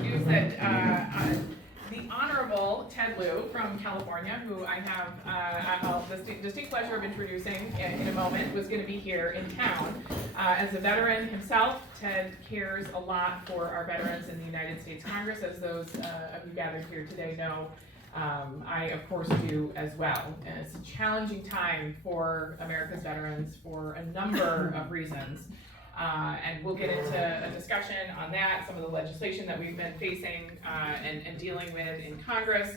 news that the Honorable Ted Lieu from California, who I have the distinct pleasure of introducing in a moment, was going to be here in town. As a veteran himself, Ted cares a lot for our veterans in the United States Congress, as those of you gathered here today know. I, of course, do as well. And it's a challenging time for America's veterans for a number of reasons. And we'll get into a discussion on that, some of the legislation that we've been facing and dealing with in Congress.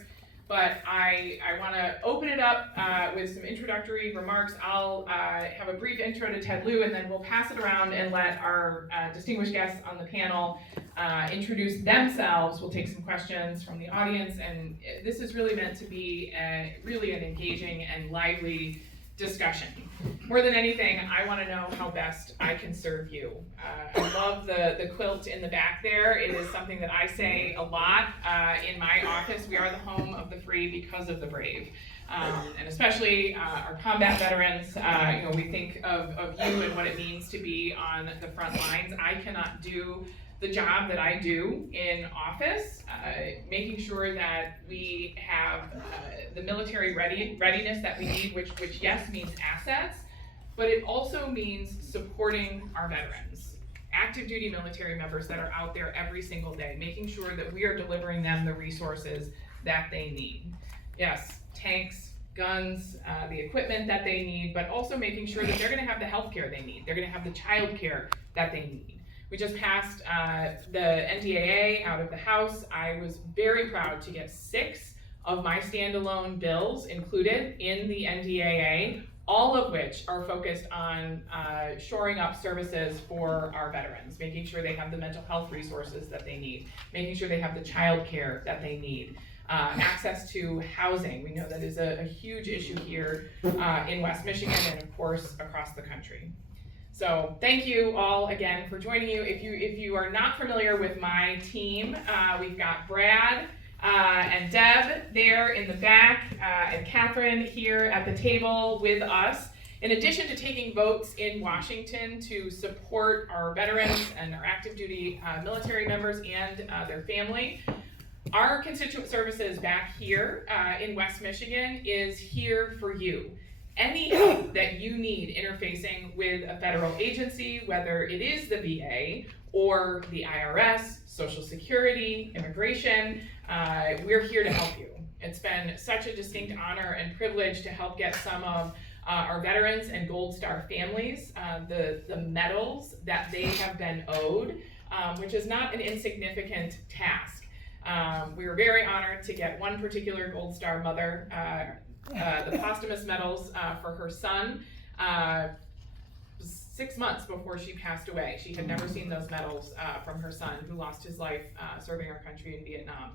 But I want to open it up with some introductory remarks. I'll have a brief intro to Ted Lieu, and then we'll pass it around and let our distinguished guests on the panel introduce themselves. We'll take some questions from the audience, and this is really meant to be really an engaging and lively discussion. More than anything, I want to know how best I can serve you. I love the quilt in the back there. It is something that I say a lot in my office. We are the home of the free because of the brave. And especially our combat veterans, we think of you and what it means to be on the front lines. I cannot do the job that I do in office, making sure that we have the military readiness that we need, which yes means assets, but it also means supporting our veterans, active duty military members that are out there every single day, making sure that we are delivering them the resources that they need. Yes, tanks, guns, the equipment that they need, but also making sure that they're gonna have the health care they need, they're gonna have the child care that they need. We just passed the NDAA out of the House. I was very proud to get 6 of my standalone bills included in the NDAA, all of which are focused on shoring up services for our veterans, making sure they have the mental health resources that they need, making sure they have the child care that they need, access to housing. We know that is a huge issue here in West Michigan and of course across the country. So thank you all again for joining you. If you are not familiar with my team, we've got Brad and Deb there in the back, and Catherine here at the table with us. In addition to taking votes in Washington to support our veterans and our active duty military members and their family, our constituent services back here in West Michigan is here for you. Any help that you need interfacing with a federal agency, whether it is the VA or the IRS, Social Security, immigration, we're here to help you. It's been such a distinct honor and privilege to help get some of our veterans and Gold Star families the medals that they have been owed, which is not an insignificant task. We were very honored to get one particular Gold Star mother the posthumous medals for her son 6 months before she passed away. She had never seen those medals from her son, who lost his life serving our country in Vietnam.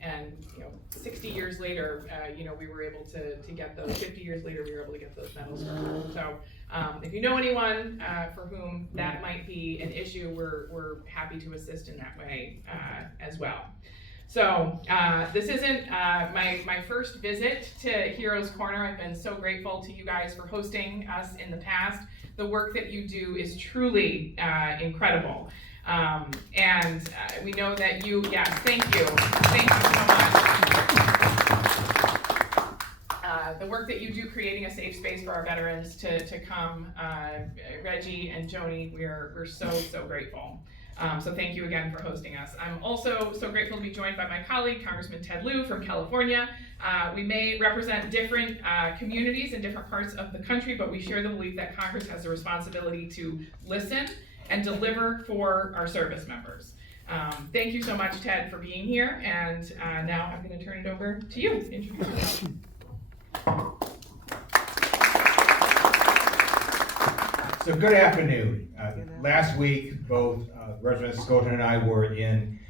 And 60 years later, we were able to get those. 50 years later, we were able to get those medals for her. So if you know anyone for whom that might be an issue, we're happy to assist in that way as well. So this isn't my first visit to Heroes Corner. I've been so grateful to you guys for hosting us in the past. The work that you do is truly incredible. And we know that you, yes, thank you so much. The work that you do creating a safe space for our veterans to come, Reggie and Joni, we're so grateful. So thank you again for hosting us. I'm also so grateful to be joined by my colleague, Congressman Ted Lieu from California. We may represent different communities in different parts of the country, but we share the belief that Congress has a responsibility to listen and deliver for our service members. Thank you so much, Ted, for being here. And now I'm going to turn it over to you to introduce yourself. So good afternoon. Last week, both Representative Scoten and I were in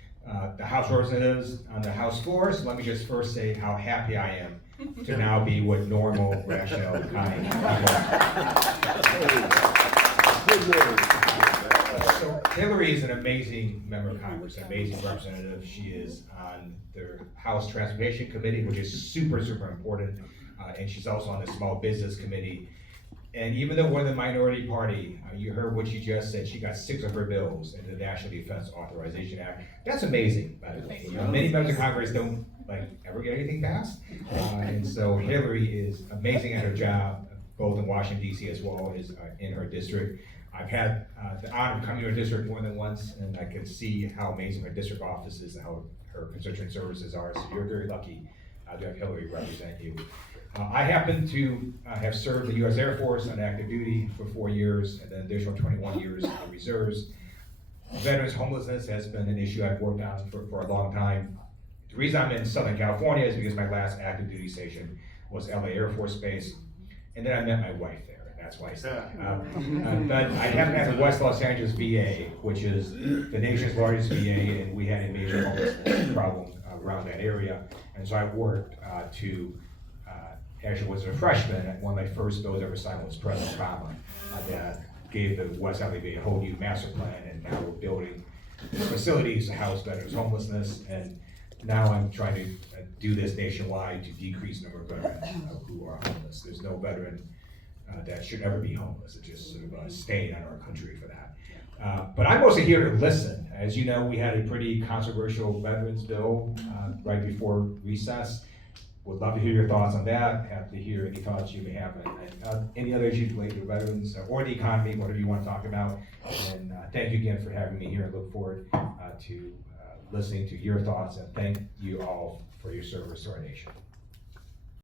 the House of Representatives on the House floor. So let me just first say how happy I am to now be with normal, rational, kind people. So Hillary is an amazing member of Congress, an amazing representative. She is on the House Transportation Committee, which is super important. And she's also on the Small Business Committee. And even though we're the minority party, you heard what she just said, she got 6 of her bills in the National Defense Authorization Act. That's amazing, by the way. You know, many members of Congress don't ever get anything passed. And so Hillary is amazing at her job, both in Washington DC as well as in her district. I've had the honor of coming to her district more than once, and I can see how amazing her district office is and how her constituent services are. So you're very lucky to have Hillary represent you. I happen to have served the U.S. Air Force on active duty for 4 years, and then additional 21 years in the reserves. Veterans homelessness has been an issue I've worked on for a long time. The reason I'm in Southern California is because my last active duty station was LA Air Force Base, and then I met my wife there, and that's why I said that. But I happen to have the West Los Angeles VA, which is the nation's largest VA, and we had a major homelessness problem around that area, and so I worked actually was a freshman, and one of my first bills ever signed was President Obama that gave the West LA VA a whole new master plan, and now we're building facilities to house veterans homelessness, and now I'm trying to do this nationwide to decrease the number of veterans who are homeless. There's no veteran that should ever be homeless. It's just sort of a stain on our country for that. But I'm mostly here to listen. As you know, we had a pretty controversial veterans bill right before recess. Would love to hear your thoughts on that. Happy to hear any thoughts you may have on any other issues related to veterans or the economy, whatever you want to talk about. And thank you again for having me here. I look forward to listening to your thoughts, and thank you all for your service to our nation.